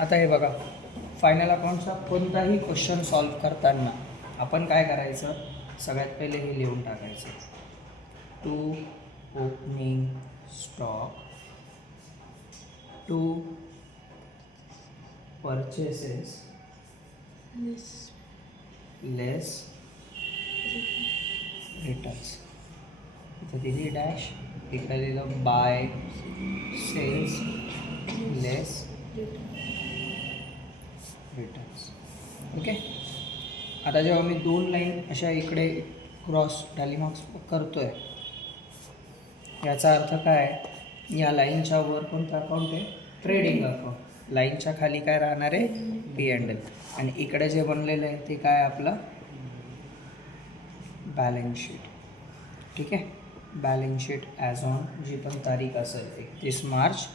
आता हे बघा, फायनल अकाउंटचा कोणताही क्वेश्चन सॉल्व करताना आपण काय करायचं, सगळ्यात पहिले हे लिहून टाकायचं. To opening stock, to purchases less returns. इथं दिली डॅश, इकडे लिहिलं by sales less returns. Okay. आता जेव्हा मी 2 लाईन अशा इकडे क्रॉस टॅली मार्क्स करतो आहे, याचा अर्थ काय, या लाईनच्या वर कोणतं अकाउंट आहे, ट्रेडिंग अकाउंट. लाईनच्या खाली काय राहणार आहे, P&L. आणि इकडे जे बनलेलं आहे ते काय आपलं बॅलन्स शीट. ठीक आहे. बॅलन्स शीट ॲज ऑन जी पण तारीख असेल 31 मार्च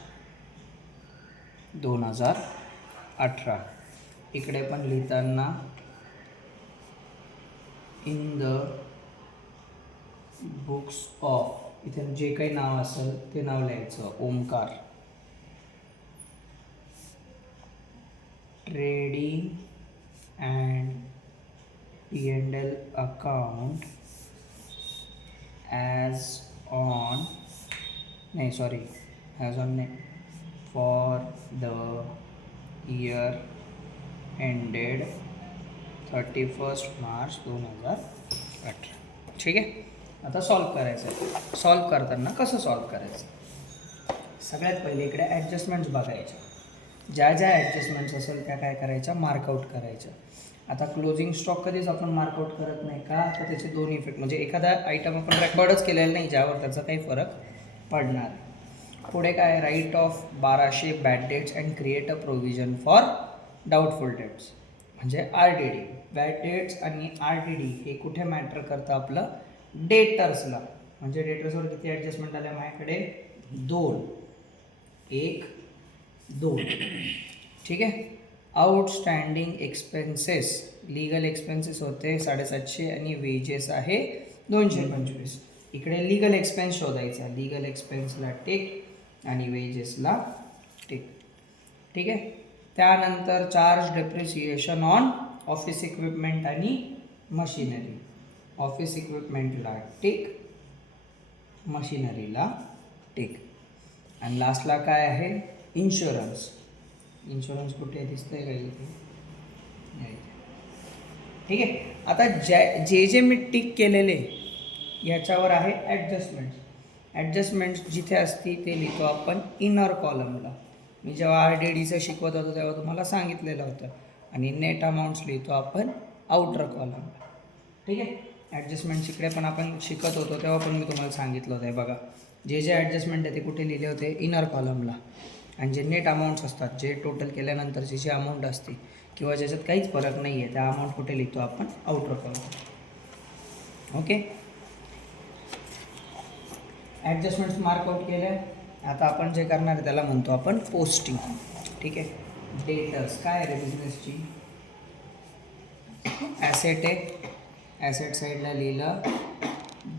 2018. इकडे पण लिहिताना इन द बुक्स ऑफ, इथे जे काही नाव असेल ते नाव लिहायचं, Omkar. Trading and P&L account as on, नाही सॉरी, ॲज ऑन नाही, for the year ended 31 March 2018. ठीक आहे. आता सॉल्व करायचं आहे. सॉल्व करताना कसं सॉल्व करायचं, सगळ्यात पहिले इकडे ॲडजस्टमेंट्स बघायच्या. ज्या ज्या ॲडजस्टमेंट्स असेल त्या काय करायच्या, मार्कआउट करायच्या. आता क्लोजिंग स्टॉक कधीच आपण मार्कआउट करत नाही का, तर त्याचे दोन इफेक्ट, म्हणजे एखादा आयटम आपण रेकॉर्डच केलेला नाही ज्यावर त्याचा काही फरक पडणार. पुढे काय, write off 1200 bad debts and create a provision for doubtful debts. म्हणजे RDD, बॅड डेट्स आणि RDD हे कुठे मॅटर करतं, आपलं डेटर्सला. म्हणजे डेटर्सवर किती ॲडजस्टमेंट आल्या माझ्याकडे, 2, 1, 2. ठीक आहे. आउटस्टँडिंग एक्सपेन्सेस, लीगल एक्सपेन्सेस होते 750 आणि वेजेस आहे 225. इकडे लीगल एक्सपेन्स शोधायचा, लीगल एक्सपेन्सला टिक आणि वेजेसला टिक. ठीक आहे. त्यानंतर charge depreciation on office equipment आणि मशिनरी. ऑफिस इक्विपमेंटला टिक, मशिनरीला टिक. आणि लास्टला काय आहे, इन्शुरन्स. इन्शुरन्स कुठे दिसतंय का इथे, ठीक आहे. आता जे मी टिक केलेले याच्यावर आहे ॲडजस्टमेंट्स. ॲडजस्टमेंट्स जिथे असती ते लिहितो आपण इनर कॉलमला. मी जेव्हा RDDचं शिकवत होतो तेव्हा तुम्हाला सांगितलेलं होतं. आणि नेट अमाऊंट्स लिहितो आपण आउटर कॉलमला. ठीक आहे. ॲडजस्टमेंट्स इकडे पण आपण शिकत होतो तेव्हा पण मी तुम्हाला सांगितलं होतं. बघा, जे जे ॲडजस्टमेंट आहे ते कुठे लिहिले होते, इनर कॉलमला. आणि जे नेट अमाऊंट्स असतात, जे टोटल केल्यानंतरची जी अमाऊंट असते किंवा ज्याच्यात काहीच फरक नाही आहे, त्या अमाऊंट कुठे लिहितो आपण, आउटर कॉलम. ओके. ॲडजस्टमेंट्स मार्कआउट केले. आता आपण जे करणार आहे त्याला म्हणतो आपण पोस्टिंग. ठीक आहे. डेटर्स काय आहे रे बिझनेसची, ॲसेट आहे, ॲसेट साईडला लिहिलं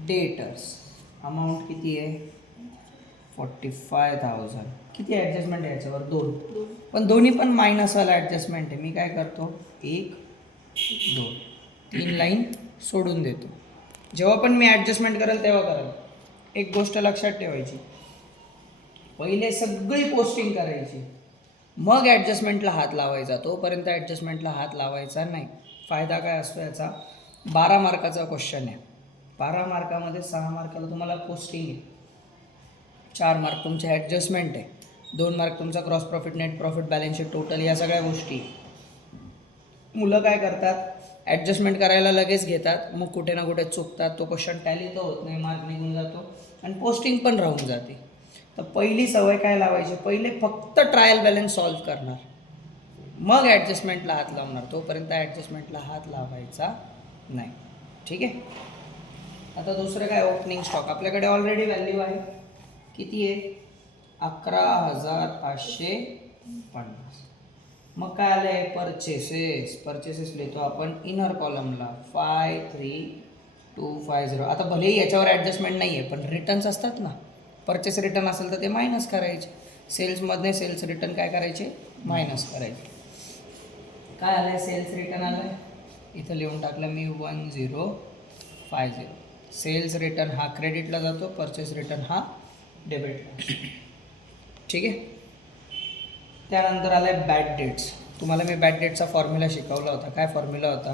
डेटर्स. अमाऊंट किती आहे, 45,000. किती ॲडजस्टमेंट आहे याच्यावर, 2. पण दोन्ही पण मायनसवाला ॲडजस्टमेंट आहे. मी काय करतो, 1, 2, 3 लाईन सोडून देतो. जेव्हा पण मी ॲडजस्टमेंट करेल तेव्हा करेल, एक गोष्ट लक्षात ठेवायची, पहिले सगळी पोस्टिंग करायची, मग ॲडजस्टमेंटला हात लावायचा. तोपर्यंत ॲडजस्टमेंटला हात लावायचा नाही. फायदा काय असतो याचा, 12 मार्काचा क्वेश्चन आहे. 12 मार्कामध्ये 6 मार्काला तुम्हाला पोस्टिंग आहे, 4 मार्क तुमचे ॲडजस्टमेंट आहे, 2 मार्क तुमचा cross profit, net profit, balance sheet, total, या सगळ्या गोष्टी. मुलं काय करतात, ॲडजस्टमेंट करायला लगेच घेतात, मग कुठे ना कुठे चुकतात, तो क्वेश्चन टॅली तर होत नाही, मार्क निघून जातो आणि पोस्टिंग पण राहून जाते. तर पहिली सवय काय लावायची, पहिले फक्त ट्रायल बॅलन्स सॉल्व करणार, मग ॲडजस्टमेंटला हात लावणार. तोपर्यंत ॲडजस्टमेंटला हात लावायचा नाही. ठीक आहे. आता दुसरं काय, ओपनिंग स्टॉक. आपल्याकडे ऑलरेडी व्हॅल्यू आहे, किती आहे, 11,550. मग काय आलं आहे, परचेसेस. परचेसेस लिहितो आपण इनर कॉलमला, 53,250. आता भलेही याच्यावर ॲडजस्टमेंट नाही आहे, पण रिटर्न्स असतात ना, परचेस रिटर्न असेल तर ते मायनस करायचे. सेल्समधले सेल्स रिटर्न काय करायचे, मायनस करायचे. काय आलं आहे, सेल्स रिटर्न आलं आहे, इथं लिहून टाकलं मी 1050. सेल्स रिटर्न हा क्रेडिटला जातो, परचेस रिटर्न हा डेबिटला. ठीक आहे. त्यानंतर आलं आहे बॅड डेट्स. तुम्हाला मी बॅड डेटचा फॉर्म्युला शिकवला होता. काय फॉर्म्युला होता,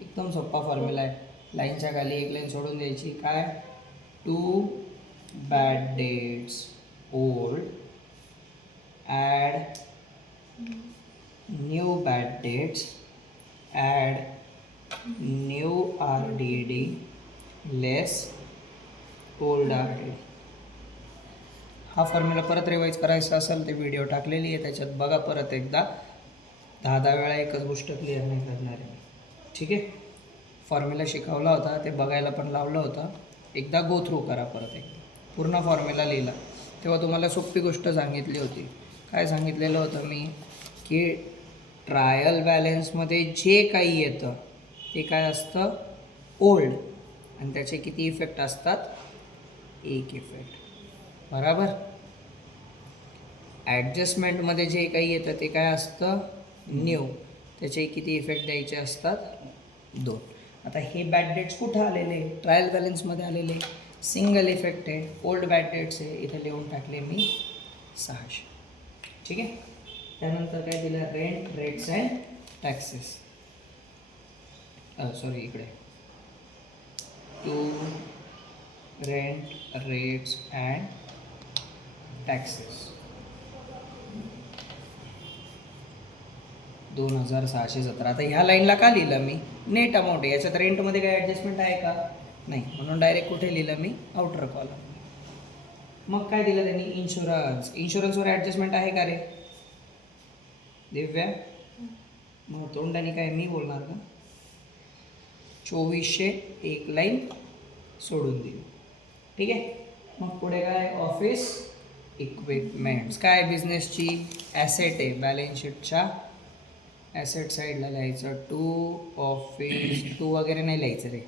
एकदम सोपा फॉर्म्युला आहे. लाईनच्या खाली एक लाईन सोडून द्यायची. काय, 2 bad debts old add new bad debts add new RDD less old RDD. हा फॉर्म्युला परत रिवाईज करायचा असेल ते व्हिडिओ टाकलेली आहे, त्याच्यात बघा परत एकदा. 10 वेळा एकच गोष्ट क्लिअर नाही करणार आहे. ठीक आहे. फॉर्म्युला शिकवला होता, ते बघायला पण लावलं होतं. एकदा गो थ्रू करा परत एकदा. पूर्ण फॉर्म्युला लिहिला. तेव्हा तुम्हाला सोपी गोष्ट सांगितली होती. काय सांगितलेलं होतं मी, की ट्रायल बॅलन्समध्ये जे काही येतं ते काय असतं, ओल्ड, आणि त्याचे किती इफेक्ट असतात, एक इफेक्ट. बरोबर. ॲडजस्टमेंटमध्ये जे काही येतं ते काय असतं, न्यू, त्याचे किती इफेक्ट द्यायचे असतात, 2. आता हे बॅड डेट्स कुठं आलेले, ट्रायल बॅलन्समध्ये आलेले, सिंगल इफेक्ट आहे, ओल्ड बॅड डेट्स आहे. इथे लिहून टाकले मी 600. ठीक आहे. त्यानंतर काय दिलं, rent, rates and taxes. Sorry, इकडे 2 रेंट, रेट्स अँड टॅक्सेस 2617. आता ह्या लाईनला का लिहिलं मी, नेट अमाऊंट आहे. याच्यात रेंटमध्ये काय ॲडजस्टमेंट आहे का, नाही, म्हणून डायरेक्ट कुठे लिहिलं मी, आउटर कॉलम. मग काय दिलं त्यांनी, इन्शुरन्स. इन्शुरन्सवर ॲडजस्टमेंट आहे का रे दिव्या, मग तोंडाने काय मी बोलणार का. 2400 एक लाईन सोडून दिली. ठीक आहे. मग पुढे काय, ऑफिस इक्विपमेंट्स. काय, बिझनेसची ॲसेट आहे, बॅलन्स शीटच्या ॲसेट साईडला लिहायचं 2 ऑफिस, 2 वगैरे नाही लिहायचं रे,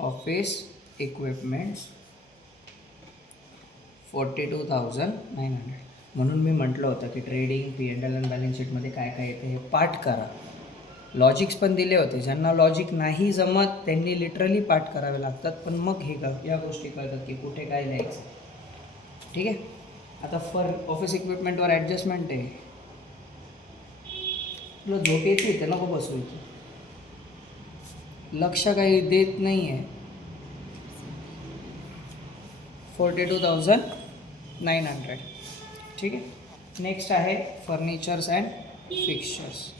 ऑफिस इक्विपमेंट्स 42,900. म्हणून मी म्हटलं होतं की ट्रेडिंग, P&L आणि बॅलन्स शीटमध्ये काय काय येते हे पाठ करा. लॉजिक्स पण दिले होते. ज्यांना लॉजिक नाही जमत त्यांनी लिटरली पाठ करावे लागतात, पण मग हे या गोष्टी कळतात की कुठे काय लिहायचं. ठीक आहे. आता ऑफिस इक्विपमेंटवर ॲडजस्टमेंट आहे. तुला झोप येते तर नको बसू इथे, लक्ष काही देत नाही आहे. 42,900. ठीक आहे. नेक्स्ट आहे फर्निचर्स अँड फिक्चर्स.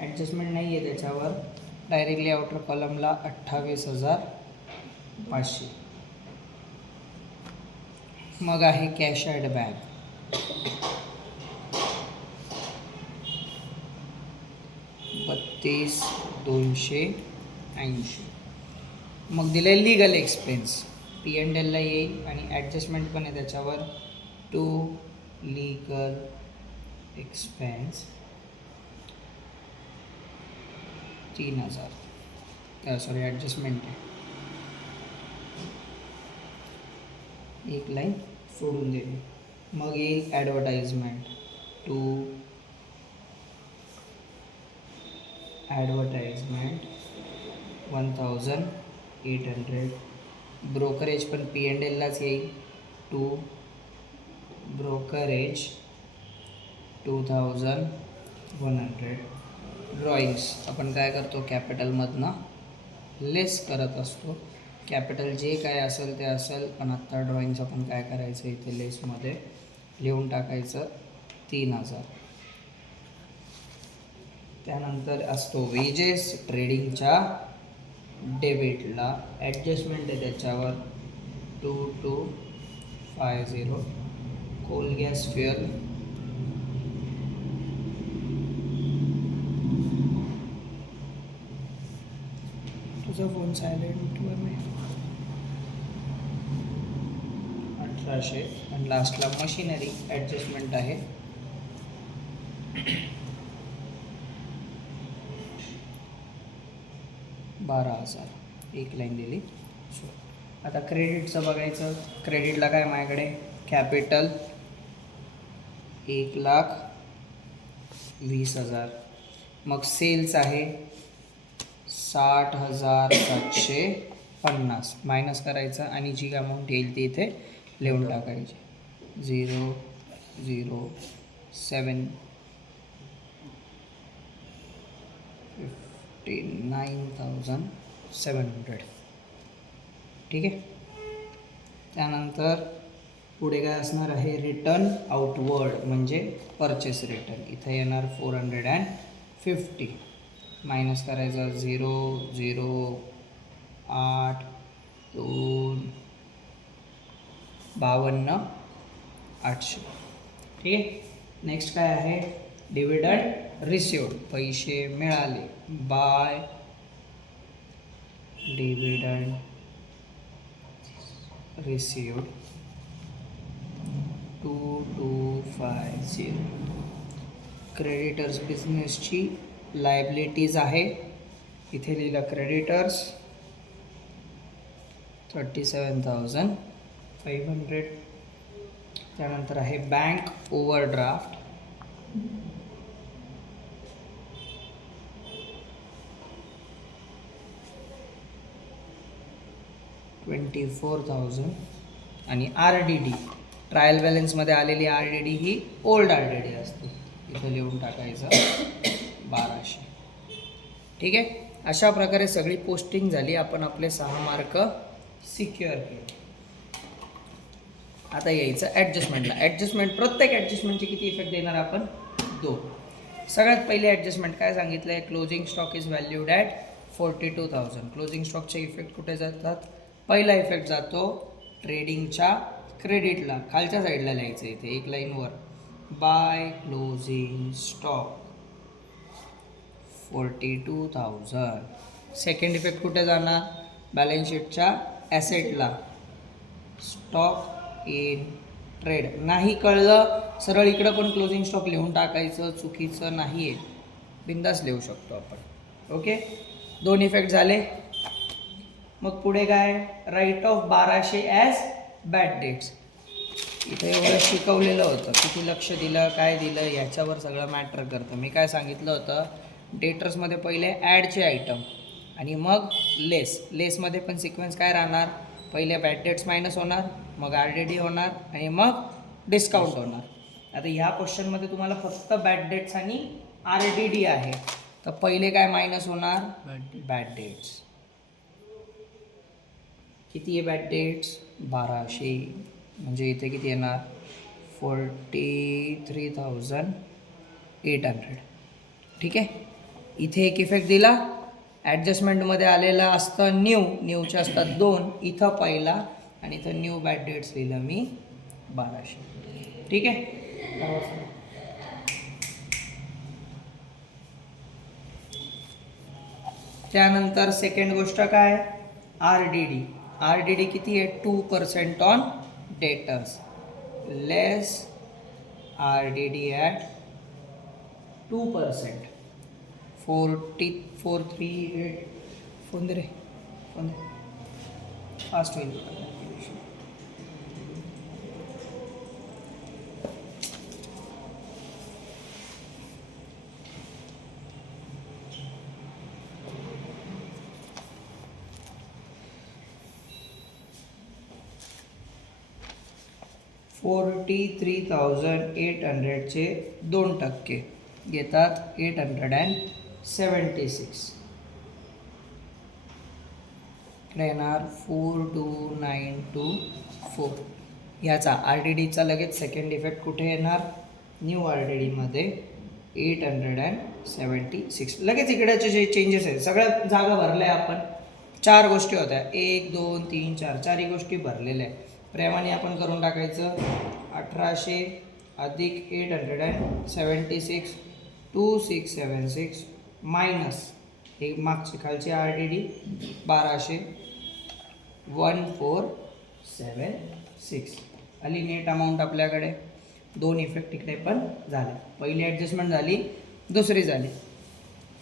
ॲडजस्टमेंट नाही आहे त्याच्यावर, डायरेक्टली आउटर कॉलमला 28,500. मग आहे कॅश ॲट बॅग 32,280. मग दिलं आहे लिगल एक्सपेन्स, P&Lला येईल आणि ॲडजस्टमेंट पण आहे त्याच्यावर. 2 लिगल एक्सपेन्स 3,000. सॉरी, ॲडजस्टमेंट आहे, एक लाईन सोडून दिली. मग येईल ॲडव्हर्टाइजमेंट 2 ॲडव्हर्टाइजमेंट 1,800. ब्रोकरेज पण P&Lलाच येईल 2 ब्रोकरेज 2,100. ड्रॉईंग्स आपण काय करतो, कॅपिटलमधनं लेस करत असतो. कॅपिटल जे काय असेल ते असेल, पण आत्ता ड्रॉईंग्स आपण काय करायचं, इथे लेसमध्ये लिहून टाकायचं 3,000. त्यानंतर असतो वेजेस, ट्रेडिंगच्या डेबिटला ॲडजस्टमेंट आहे त्याच्यावर 2,250. Coal gas fuel 1800. आणि लास्टला मशिनरी ॲडजस्टमेंट आहे 12,000. एक लाईन दिली. आता क्रेडिटचं बघायचं. क्रेडिटला काय माझ्याकडे कॅपिटल 1,20,000. मग सेल्स आहे 60,750 मायनस करायचं आणि जी अमाऊंट येईल ती इथे लिहून टाकायची. 007 59,700. ठीक आहे. त्यानंतर पुढे काय असणार आहे, रिटर्न आउटवर्ड म्हणजे परचेस रिटर्न. इथे येणार 450 मायनस करायचं 0,0,8,2,52,800. ठीक आहे. नेक्स्ट काय आहे, डिव्हिडंड रिसिव्ड, पैसे मिळाले बाय डिव्हिडंड रिसिव्ड 2250. क्रेडिटर्स बिझनेसची लायबिलिटीज आहे, इथे लिहिलं क्रेडिटर्स 37,500. त्यानंतर आहे बँक ओव्हरड्राफ्ट 24,000. आणि RDD ट्रायल बॅलन्समध्ये आलेली RDD ही ओल्ड RDD असते, इथं लिहून टाकायचं 1200. ठीक आहे. अशा प्रकारे सगळी पोस्टिंग झाली. आपण आपले 6 मार्क सिक्युअर केले. आता यायचं ॲडजस्टमेंटला. ॲडजस्टमेंट, प्रत्येक ॲडजस्टमेंटचे किती इफेक्ट देणार आपण, 2. सगळ्यात पहिले ॲडजस्टमेंट काय सांगितलं आहे, closing stock is valued at 42,000. Closing स्टॉकचे इफेक्ट कुठे जातात, पहिला इफेक्ट जातो ट्रेडिंगच्या क्रेडिटला, खालच्या साईडला लिहायचं इथे एक लाईनवर, by closing stock 42,000. Second effect कुठे जाणार, बॅलन्स शीटच्या ॲसेटला, स्टॉक इन ट्रेड. नाही कळलं सरळ इकडं पण क्लोजिंग स्टॉक लिहून टाकायचं, चुकीचं नाही आहे, बिंदास लिहू शकतो आपण. ओके, 2 इफेक्ट झाले. मग पुढे काय, write off 1200 as bad debts. इथं एवढं शिकवलेलं होतं, किती लक्ष दिलं, काय दिलं, याच्यावर सगळं मॅटर करतं. मी काय सांगितलं होतं, डेटर्समध्ये पहिले ॲडचे आयटम आणि मग लेसमध्ये पण सिक्वेन्स काय राहणार, पहिले बॅड डेट्स मायनस होणार, मग RDD होणार आणि मग डिस्काउंट होणार. आता ह्या क्वेश्चनमध्ये तुम्हाला फक्त बॅड डेट्स आणि RDD आहे, तर पहिले काय मायनस होणार, बॅड डेट्स. किती आहे बॅड डेट्स, 1200, म्हणजे इथे किती येणार 43,800. ठीक आहे. इथे एक इफेक्ट दिला, ॲडजस्टमेंटमध्ये आलेलं असतं न्यूचे असतात 2, इथं पहिला आणि इथं न्यू बॅड डेट्स लिहिलं मी 1200. ठीक आहे. त्यानंतर सेकंड गोष्ट काय, RDD किती आहे, 2% on debtors, less RDD at 2%. 438. Phone they ray, phone they, fast होईल. 43,800चे 2% येतात 876. इकडे येणार 42,924. ह्याचा RDDचा लगेच सेकंड इफेक्ट कुठे येणार, न्यू RDDमध्ये 876. लगेच इकडेचे जे चेंजेस आहेत सगळ्या जागा भरल्या आपण. 4 गोष्टी होत्या, 1 2 3 4, 4ही गोष्टी भरलेल्या आहेत. प्रेमाने आपण करून टाकायचं, 1800 अधिक 876 2676 मायनस हे मागची खालची RDD 1200 1476 आली नेट अमाऊंट आपल्याकडे. 2 इफेक्ट इकडे पण झाले. पहिली ॲडजस्टमेंट झाली, दुसरी झाली.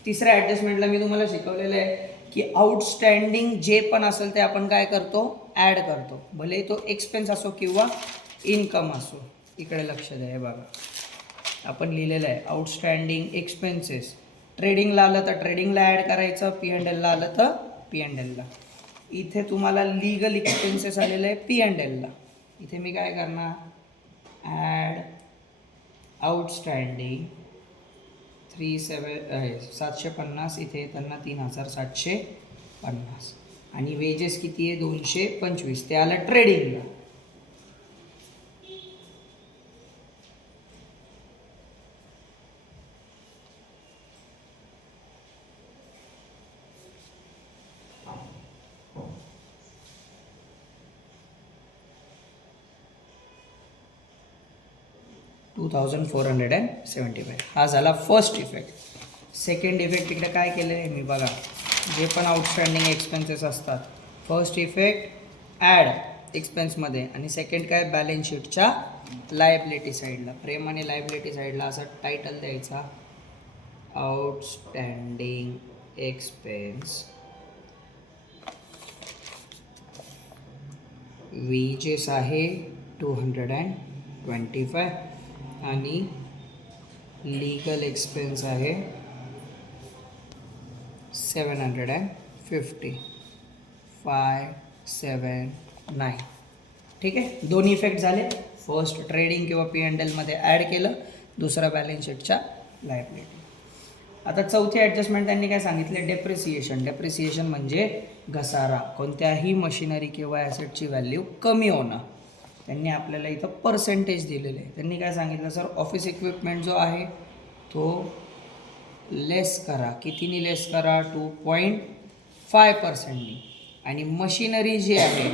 तिसऱ्या ॲडजस्टमेंटला मी तुम्हाला शिकवलेलं आहे की आउटस्टँडिंग जे पण असेल ते आपण काय करतो, ॲड करतो, भले तो एक्सपेन्स असो किंवा इन्कम असो. इकडे लक्ष द्या, हे बघा आपण लिहिलेलं आहे आउटस्टँडिंग एक्सपेन्सेस. ट्रेडिंगला आलं तर ट्रेडिंगला ॲड करायचं, P&Lला आलं तर P&Lला. इथे तुम्हाला लीगल एक्सपेन्सेस आलेलं आहे P&Lला. इथे मी काय करणार, ॲड आउटस्टँडिंग 750, इथे त्यांना 3750 आणि वेजेस किती आहे 225, ते आलं ट्रेडिंगला. $2475 हा झाला फर्स्ट इफेक्ट. सेकंड इफेक्ट इकडे काय केलं आहे मी बघा, जे पण आउटस्टँडिंग एक्सपेन्सेस असतात, फर्स्ट इफेक्ट ॲड एक्सपेन्समध्ये आणि सेकंड काय बॅलन्स शीटच्या लायबिलिटी साईडला. प्रेमाने लायबिलिटी साईडला असं टायटल द्यायचा, आउटस्टँडिंग एक्सपेन्स, वेजेस आहे 225 आणि लीगल एक्सपेन्स आहे 750, 579. ठीक आहे, दोन्ही इफेक्ट झाले. फर्स्ट ट्रेडिंग किंवा P&Lमध्ये ॲड केलं, दुसरा बॅलन्स शीटच्या लायबिलिटी. आता चौथी ॲडजस्टमेंट त्यांनी काय सांगितले, डेप्रिसिएशन. डेप्रिसिएशन म्हणजे घसारा, कोणत्याही मशिनरी किंवा ॲसेटची व्हॅल्यू कमी होणं. त्यांनी आपल्याला इथं पर्सेंटेज दिलेले आहे. त्यांनी काय सांगितलं, सर ऑफिस इक्विपमेंट जो आहे तो लेस करा. कितीनी लेस करा, 2.5%नी. आणि मशिनरी जी आहे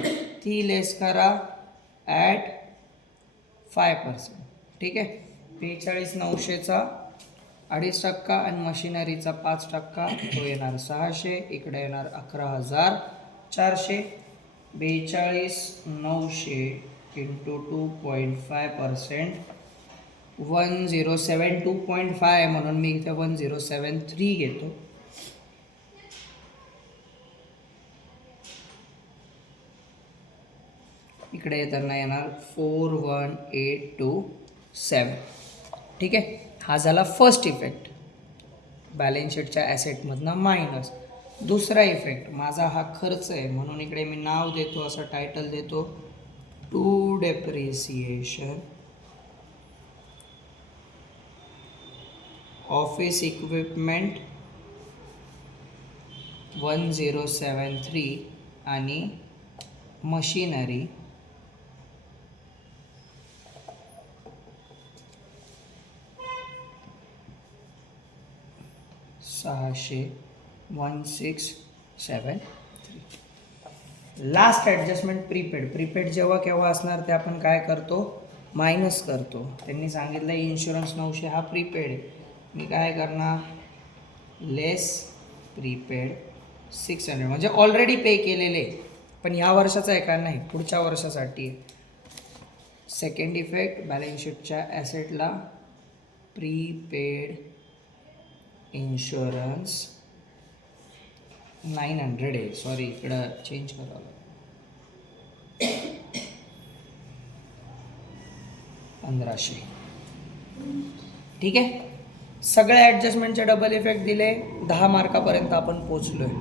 ती लेस करा ॲट 5%. ठीक आहे, 42,900चा 2.5% आणि मशिनरीचा 5%, तो येणार 600. इकडे येणार 11,400. 42,900 इंटू 2.5%, 1072.5 म्हणून मी इथे 1073 घेतो. इकडे येताना येणार 41,827. ठीक आहे, हा झाला फर्स्ट इफेक्ट, बॅलन्स शीटच्या ॲसेटमधनं मायनस. दुसरा इफेक्ट, माझा हा खर्च आहे म्हणून इकडे मी नाव देतो, असं टायटल देतो, टू डेप्रिसिएशन ऑफिस इक्विपमेंट 1073 आणि machinery 16,167. Last adjustment prepaid. Prepaid जेव्हा केव्हा असणार ते आपण काय करतो, मायनस करतो. त्यांनी सांगितलं इन्शुरन्स 900 हा प्रीपेड आहे. मी काय करणार, लेस प्रीपेड 600, म्हणजे ऑलरेडी पे केलेले, पण ह्या वर्षाचा आहे का, नाही पुढच्या वर्षासाठी. सेकंड इफेक्ट, बॅलन्स शीटच्या ॲसेटला प्रीपेड इन्शुरन्स 900 आहे, सॉरी इकडं चेंज करावं, 1500. ठीक आहे, सगळे ॲडजस्टमेंटचे डबल इफेक्ट दिले. 10 मार्कापर्यंत आपण पोचलो आहे.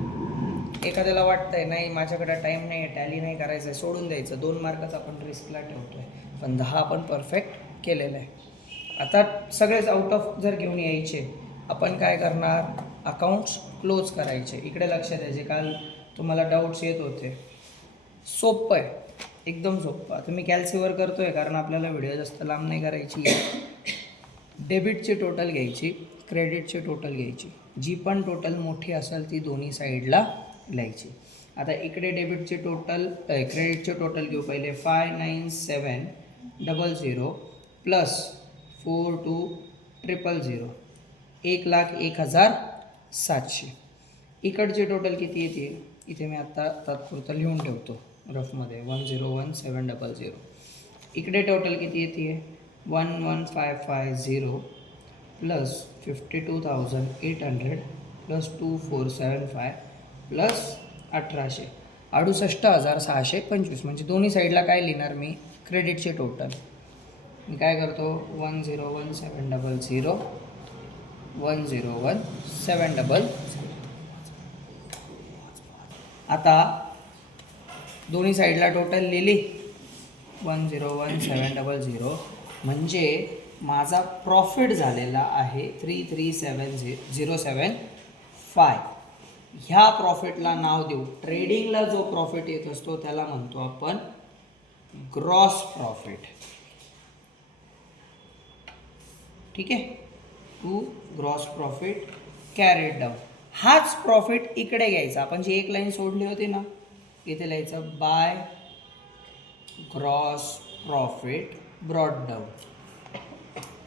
एखाद्याला वाटतं आहे नाही माझ्याकडे टाईम नाही आहे, टॅली नाही करायचं आहे, सोडून द्यायचं, 2 मार्कच आपण रिस्कला ठेवतो आहे, पण 10 आपण परफेक्ट केलेलं आहे. आता सगळेच आउट ऑफ जर घेऊन यायचे, आपण काय करणार, अकाउंट्स क्लोज करायचे. इकडे लक्ष द्यायचे, काल तुम्हाला डाऊट्स येत होते. सोपं आहे, एकदम सोपं. आता मी कॅल्सीवर करतो आहे कारण आपल्याला व्हिडिओ जास्त लांब नाही करायची. डेबिटची टोटल घ्यायची, क्रेडिटची टोटल घ्यायची, जी पण टोटल मोठी असेल ती दोन्ही साईडला लिहायची. आता इकडे डेबिटचे टोटल क्रेडिटचे टोटल घेऊ पहिले, 59700 प्लस 42,000, 1,01,700. इकडचे टोटल किती येते, इथे मी आत्ता तात्पुरतं लिहून ठेवतो रफमध्ये, 101,700. इकडे टोटल किती येते, 11,550 प्लस 52,800 प्लस 2,475 प्लस 1800, 68,625. म्हणजे दोन्ही साईडला काय लिहिणार मी, क्रेडिटचे टोटल. मी काय करतो, 101,700 101,700. आता दोन्ही साईडला टोटल लिहिली 101,700. म्हणजे माझा प्रॉफिट झालेला आहे 33,705. ह्या प्रॉफिटला नाव देऊ, ट्रेडिंगला जो प्रॉफिट येत असतो त्याला म्हणतो आपण ग्रॉस प्रॉफिट. ठीक आहे, to gross profit carried down. हाच प्रॉफिट इकडे घ्यायचा. आपण जी एक लाईन सोडली होती ना, इथे लिहायचं by gross profit brought down.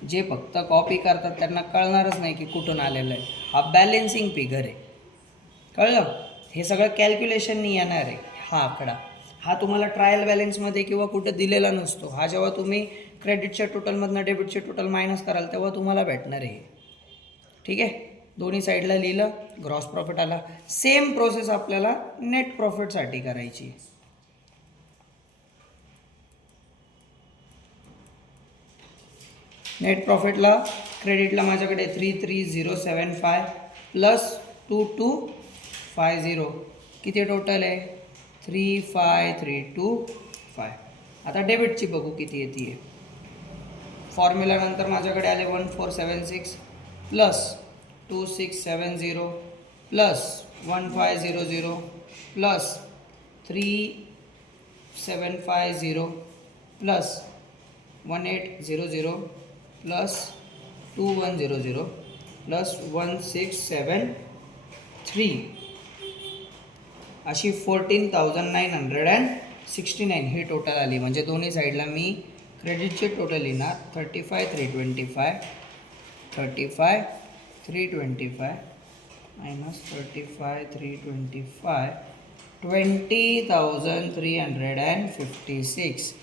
जे फक्त कॉपी करतात त्यांना कळणारच नाही की कुठून आलेलं आहे. हा बॅलेन्सिंग फिगर आहे, कळलं. हे सगळं कॅल्क्युलेशननी येणार आहे. हा आकडा हा तुम्हाला ट्रायल बॅलन्समध्ये किंवा कुठं दिलेला नसतो. हा जेव्हा तुम्ही क्रेडिटच्या टोटलमधनं डेबिटचे टोटल मायनस कराल तेव्हा तुम्हाला भेटणार आहे. ठीक आहे, दोन्ही साईडला लिहिलं, ग्रॉस प्रॉफिट आला. सेम प्रोसेस आपल्याला नेट प्रॉफिटसाठी करायची. नेट प्रॉफिटला क्रेडिटला माझ्याकडे 33,075 प्लस 2250. किती टोटल आहे, 35,325. आता डेबिटची बघू किती येते. फॉर्म्युलानंतर माझ्याकडे आले 1476 plus 2670 plus 1500 plus 3750 plus 1800 plus 2100 plus 1673. अशी 14,969 ही टोटल आली. म्हणजे दोन्ही साईडला मी क्रेडिटचे टोटल लिहिणार 35,325 35,325 मायनस 35,325 20,356.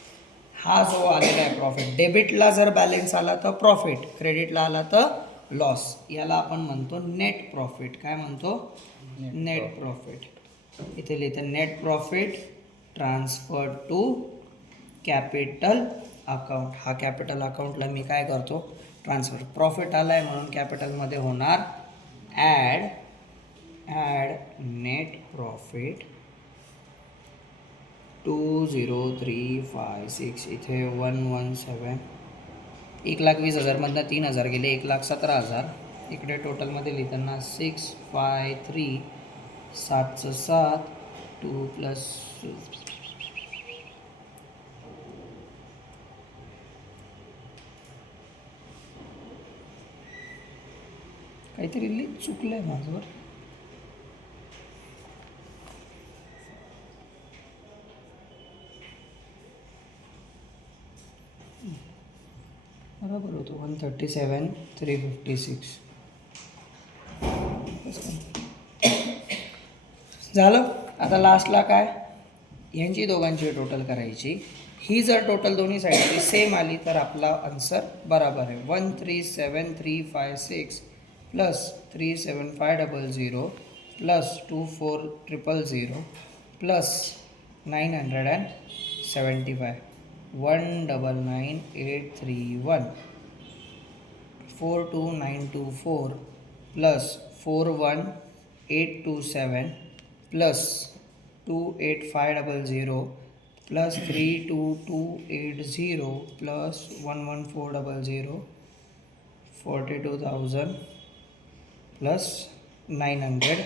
हा जो आलेला आहे प्रॉफिट. डेबिटला जर बॅलन्स आला तर प्रॉफिट, क्रेडिटला आला तर लॉस. याला आपण म्हणतो नेट प्रॉफिट. काय म्हणतो, नेट प्रॉफिट. इथे लिहितं net profit transfer to capital account. हा कॅपिटल अकाउंटला मी काय करतो, ट्रान्सफर. प्रॉफिट आला आहे म्हणून कॅपिटलमध्ये होणार ॲड नेट प्रॉफिट 20356. इथे 117, 1,20,000 मधनं 3,000 गेले, 1,17,000. इकडे टोटलमध्ये लिहिताना 653 7 7 2 प्लस काहीतरी चुकलं आहे माझं. बरोबर होतो 137,356. झालं. आता लास्टला काय, यांची दोघांची टोटल करायची. ही जर टोटल दोन्ही साईडची सेम आली तर आपला आन्सर बरोबर आहे. 137,356 plus 37,500 plus 24,000 plus 975 199,831 42924 plus 41,827 plus 28,500 plus 32,280 plus 11,400 42,000 plus 900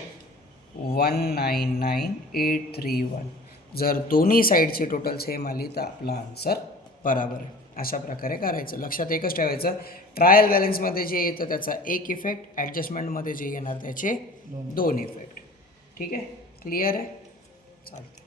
199,831. जर दोन्ही साईडची टोटल सेम आली तर आपला आन्सर बरोबर आहे. अशा प्रकारे करायचं. लक्षात एकच ठेवायचं, ट्रायल बॅलन्समध्ये जे येतं त्याचा एक इफेक्ट, ॲडजस्टमेंटमध्ये जे येणार त्याचे 2 इफेक्ट. ठीक आहे, क्लिअर आहे, चालतं.